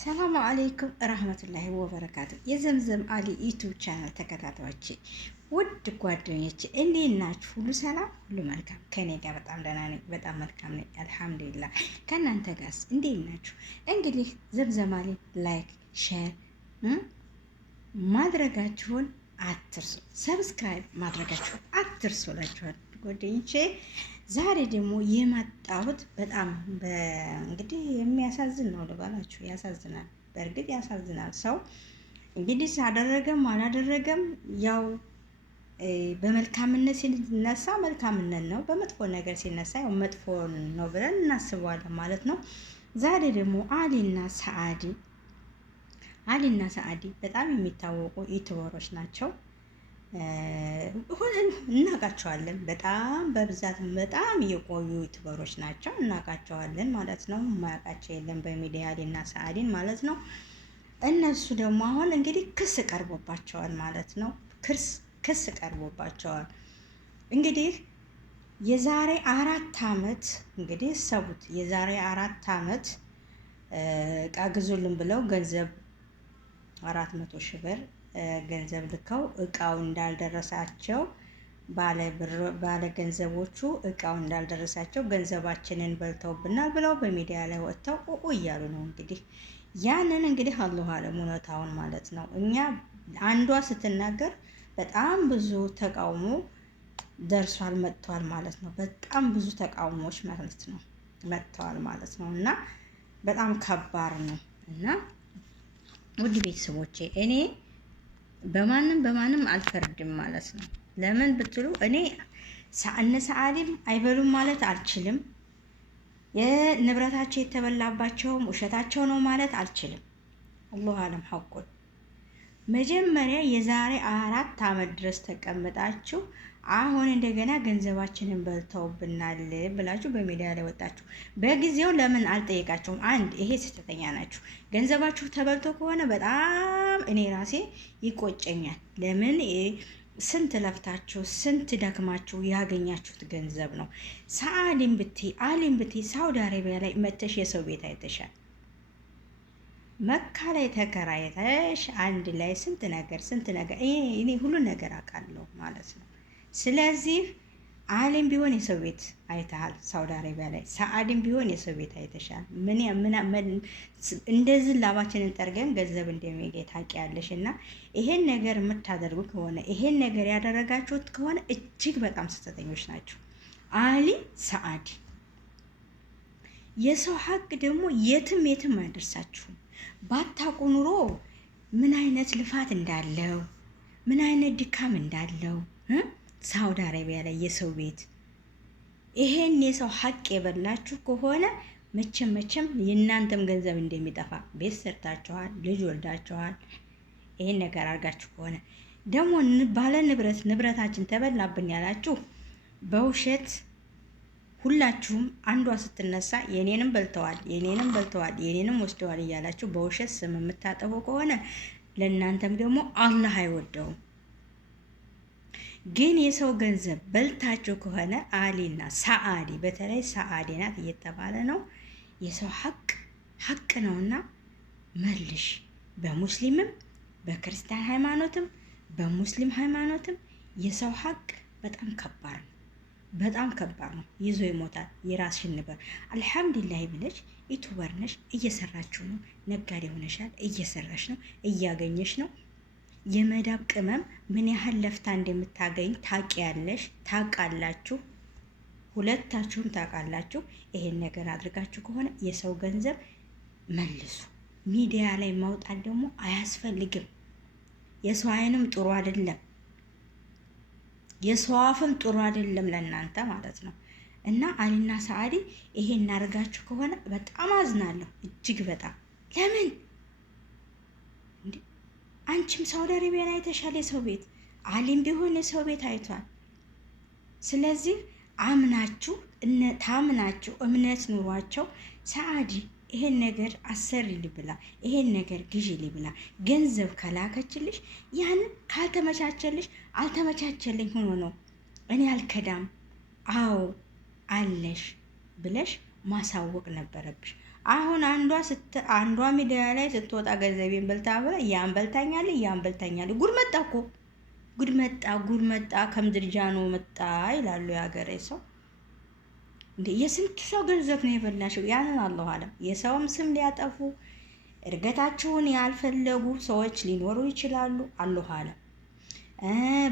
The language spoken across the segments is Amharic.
ሰላም አለይኩም ረህመቱላሂ ወበረካቱ። የዘምዘም አሊ ዩቲዩብ ቻናል ተከታታዮች ውድ ጓደኞች እንዴት ናችሁ? ሁሉ ሰላም፣ ሁሉ መልካም? ከኔ ጋር በጣም ደህና ነኝ፣ በጣም መልካም ነኝ አልሐምዱሊላህ። ከእናንተ ጋርስ እንዴት ናችሁ? እንግዲህ ዘምዘም አሊ ላይክ፣ ሼር ማድረጋችሁን አትርሱ፣ ሰብስክራይብ ማድረጋችሁን አትርሱ እላችኋለሁ ጓደኞቼ። ዛሬ ደግሞ የመጣሁት በጣም እንግዲህ የሚያሳዝን ነው ልበላችሁ። ያሳዝናል፣ በእርግጥ ያሳዝናል። ሰው እንግዲህ አደረገም አላደረገም ያው በመልካምነት ሲነሳ መልካምነት ነው፣ በመጥፎ ነገር ሲነሳ ያው መጥፎ ነው ብለን እናስበዋለን ማለት ነው። ዛሬ ደግሞ አሊና ሰአዲ በጣም የሚታወቁ ዩቲዩበሮች ናቸው። እናውቃቸዋለን። በጣም በብዛት በጣም የቆዩ ዩቲዩበሮች ናቸው፣ እናውቃቸዋለን ማለት ነው። የማያውቃቸው የለም በሚዲያ አሊና ሰአዲን ማለት ነው። እነሱ ደግሞ አሁን እንግዲህ ክስ ቀርቦባቸዋል ማለት ነው። ክስ ቀርቦባቸዋል እንግዲህ የዛሬ 4 ዓመት እንግዲህ ሰቡት። የዛሬ 4 ዓመት እቃ ግዙልን ብለው ገንዘብ 400 ሺህ ብር ገንዘብ ልከው እቃው እንዳልደረሳቸው ባለ ገንዘቦቹ እቃው እንዳልደረሳቸው ገንዘባችንን በልተውብናል ብለው በሚዲያ ላይ ወጥተው እያሉ ነው። እንግዲህ ያንን እንግዲህ አላሁ አለም እውነታውን ማለት ነው። እኛ አንዷ ስትናገር በጣም ብዙ ተቃውሞ ደርሷል መጥተዋል ማለት ነው። በጣም ብዙ ተቃውሞዎች ማለት ነው መጥተዋል ማለት ነው። እና በጣም ከባድ ነው። እና ውድ ቤተሰቦቼ እኔ በማንም አልፈርድም ማለት ነው። ለምን ብትሉ እኔ እነ ሰአዲም አይበሉም ማለት አልችልም። የንብረታቸው የተበላባቸውም ውሸታቸው ነው ማለት አልችልም። አላሁ አለም ሐቁን። መጀመሪያ የዛሬ 4 ዓመት ድረስ ተቀምጣችሁ አሁን እንደገና ገንዘባችንን በልተውብናል ብላችሁ በሚዲያ ላይ ወጣችሁ። በጊዜው ለምን አልጠየቃችሁም? አንድ ይሄ ስህተተኛ ናችሁ። ገንዘባችሁ ተበልቶ ከሆነ በጣም እኔ ራሴ ይቆጨኛል። ለምን ስንት ለፍታችሁ ስንት ደክማችሁ ያገኛችሁት ገንዘብ ነው። ሰአዲም ብቲ ሳውዲ አረቢያ ላይ መተሽ የሰው ቤት አይተሻል። መካ ላይ ተከራይተሽ አንድ ላይ ስንት ነገር እኔ ሁሉ ነገር አውቃለሁ ማለት ነው። ስለዚህ አሊም ቢሆን የሰው ቤት አይተሃል ሳውዲ አረቢያ ላይ፣ ሰአዲም ቢሆን የሰው ቤት አይተሻል። እንደዚህ ላባችንን ጠርገን ገንዘብ እንደሚገኝ ታውቂያለሽ። እና ይሄን ነገር የምታደርጉ ከሆነ ይሄን ነገር ያደረጋችሁት ከሆነ እጅግ በጣም ስህተተኞች ናቸው። አሊ ሰአዲ የሰው ሀቅ ደግሞ የትም አይደርሳችሁም። ባታውቁ ኑሮ ምን አይነት ልፋት እንዳለው ምን አይነት ድካም እንዳለው ሳውዲ አረቢያ ላይ የሰው ቤት ይሄን የሰው ሀቅ የበላችሁ ከሆነ መቼም የእናንተም ገንዘብ እንደሚጠፋ ቤት ሰርታችኋል፣ ልጅ ወልዳችኋል። ይሄን ነገር አድርጋችሁ ከሆነ ደግሞ ባለ ንብረታችን ተበላብን ያላችሁ በውሸት ሁላችሁም አንዷ ስትነሳ የኔንም በልተዋል የኔንም ወስደዋል እያላችሁ በውሸት ስም የምታጠፉ ከሆነ ለእናንተም ደግሞ አላህ አይወደውም። ግን የሰው ገንዘብ በልታችሁ ከሆነ አሊና ሰአዲ በተለይ ሰአዲ ናት እየተባለ ነው። የሰው ሀቅ ነውና መልሽ። በሙስሊምም በክርስቲያን ሃይማኖትም በሙስሊም ሃይማኖትም የሰው ሀቅ በጣም ከባድ ነው። ይዞ ይሞታል። የራስሽን ንበር አልሐምዱሊላህ ብለሽ ዩቲዩበር ነሽ፣ እየሰራችሁ ነው። ነጋዴ ሆነሻል፣ እየሰራሽ ነው፣ እያገኘሽ ነው። የመዳብ ቅመም ምን ያህል ለፍታ እንደምታገኝ ታውቂያለሽ፣ ታውቃላችሁ፣ ሁለታችሁም ታውቃላችሁ። ይሄን ነገር አድርጋችሁ ከሆነ የሰው ገንዘብ መልሱ። ሚዲያ ላይ ማውጣት ደግሞ አያስፈልግም። የሰው አይንም ጥሩ አይደለም፣ የሰው አፍም ጥሩ አይደለም ለእናንተ ማለት ነው። እና አሊና ሰአዲ ይሄን አድርጋችሁ ከሆነ በጣም አዝናለሁ፣ እጅግ በጣም ለምን አንቺም ሳውዲ አረቢያ ላይ አይተሻል የሰው ቤት፣ አሊም ቢሆን የሰው ቤት አይቷል። ስለዚህ ታምናችሁ እምነት ኑሯቸው ሰአዲ ይሄን ነገር አሰሪ ልብላ ይሄን ነገር ግዢ ልብላ ገንዘብ ከላከችልሽ ያን ካልተመቻቸልሽ አልተመቻቸልኝ ሆኖ ነው እኔ አልከዳም፣ አዎ አለሽ ብለሽ ማሳወቅ ነበረብሽ። አሁን አንዷ ሚዲያ ላይ ስትወጣ ገንዘቤን በልታ ብላ ያን በልታኛለች፣ ያን በልታኛለች። ጉድ መጣ እኮ ጉድ መጣ ከምድር ጃኖ መጣ ይላሉ የሀገሬ ሰው። እንዴ የስንቱ ሰው ገንዘብ ነው የበላሽው? ያንን አላሁ አለም። የሰውም ስም ሊያጠፉ እድገታችሁን ያልፈለጉ ሰዎች ሊኖሩ ይችላሉ። አላሁ አለም።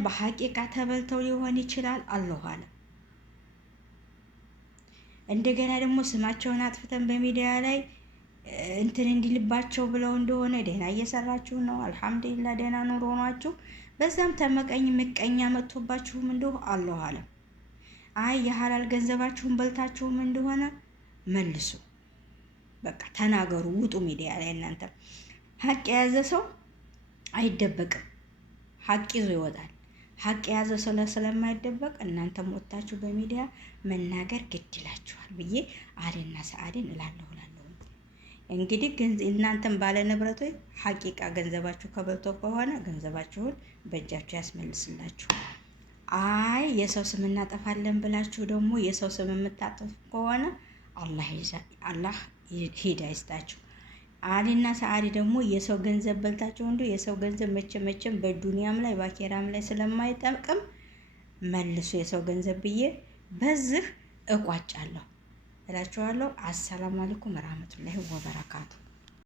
በሐቂቃ ተበልተው ሊሆን ይችላል። አላሁ አለም። እንደገና ደግሞ ስማቸውን አጥፍተን በሚዲያ ላይ እንትን እንዲልባቸው ብለው እንደሆነ ደህና እየሰራችሁ ነው። አልሐምዱሊላህ ደህና ኑሮ ሆናችሁ በዛም ተመቀኝ ምቀኛ መጥቶባችሁም እንደሆነ አላሁ አለም። አይ የሐላል ገንዘባችሁን በልታችሁም እንደሆነ መልሱ። በቃ ተናገሩ፣ ውጡ ሚዲያ ላይ። እናንተ ሀቅ የያዘ ሰው አይደበቅም፣ ሀቅ ይዞ ይወጣል። ሀቅ የያዘ ሰው ስለማይደበቅ እናንተም ወጥታችሁ በሚዲያ መናገር ግድ ይላችኋል ብዬ አደና ሰአዴን እላለሁ። እንግዲህ እናንተም ባለ ንብረቶች ሀቂቃ ገንዘባችሁ ከበልቶ ከሆነ ገንዘባችሁን በእጃችሁ ያስመልስላችሁ። አይ የሰው ስም እናጠፋለን ብላችሁ ደግሞ የሰው ስም የምታጠፉ ከሆነ አላህ ሂዳ ይስጣችሁ። አሊና ሰአዲ ደግሞ የሰው ገንዘብ በልታችሁ እንዶ የሰው ገንዘብ መቼም በዱንያም ላይ ባኬራም ላይ ስለማይጠቅም መልሱ የሰው ገንዘብ ብዬ በዚህ እቋጫለሁ እላችኋለሁ። አሰላሙ አለይኩም ወራህመቱላሂ ወበረካቱ።